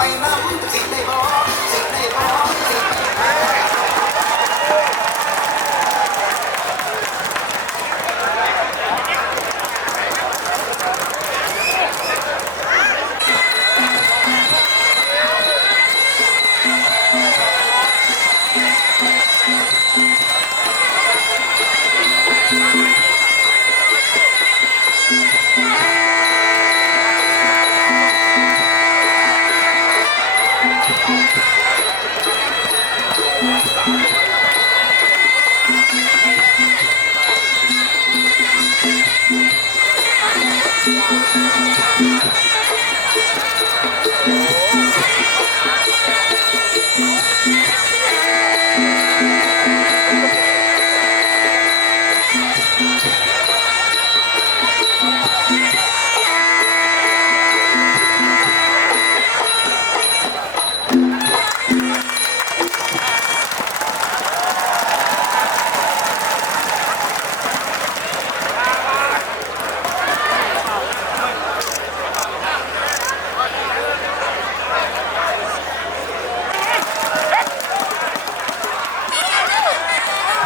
I'm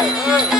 hey, hey.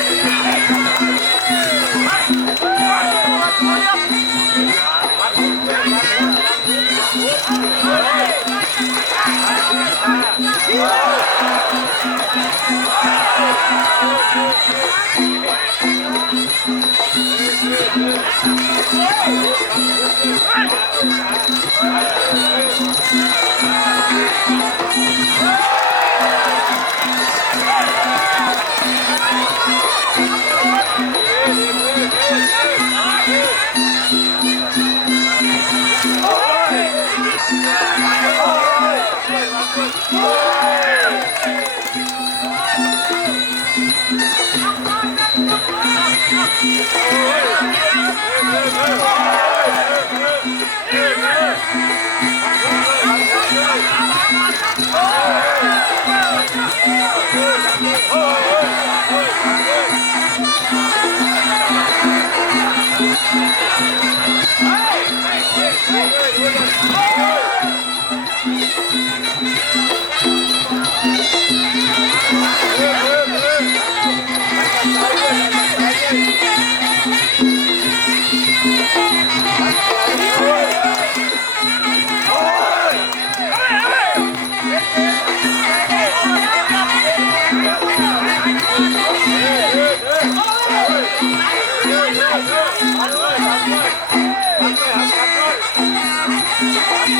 เ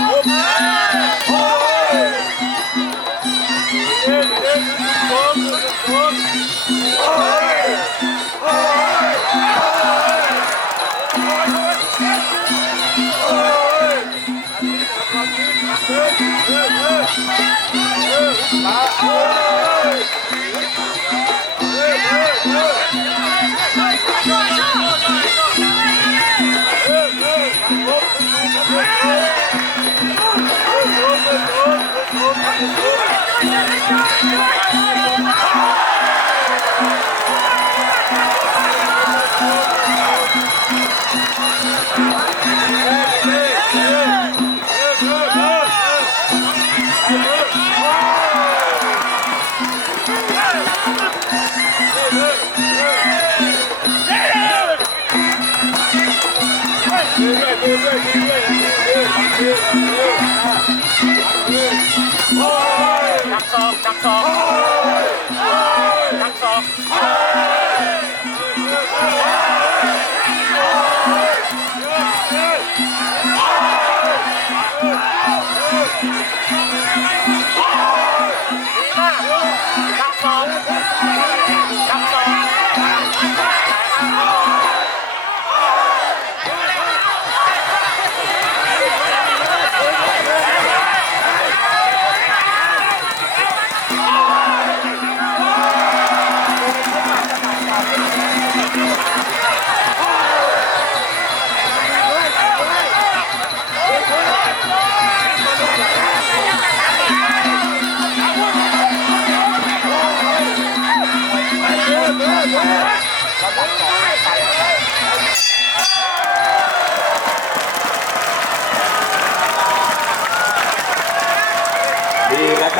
Come on, come on. ดักศอกดักศอกดักศอกดักศอก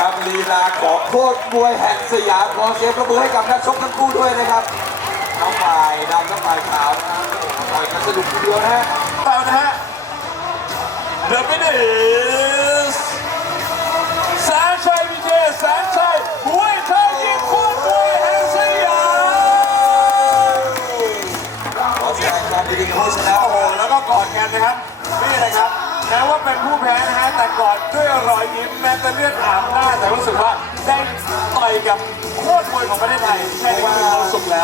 นะครับลีลาของโคตรมวยแห่งสยามขอเสียงประมือให้กับนักชกทั้งคู่ด้วยนะครับทั้งฝ่ายดำทั้งฝ่ายขาวนะครับต่อยกันสนุกทีเดียวนะฮะเปล่านะฮะเดินไปหนี แต่กอดด้วยรอยยิ้มแม้จะเลือดอาบหน้าแต่รู้สึกว่าได้ต่อยกับโคตรมวยของประเทศไทยแค่นี้ก็มีความสุขแล้ว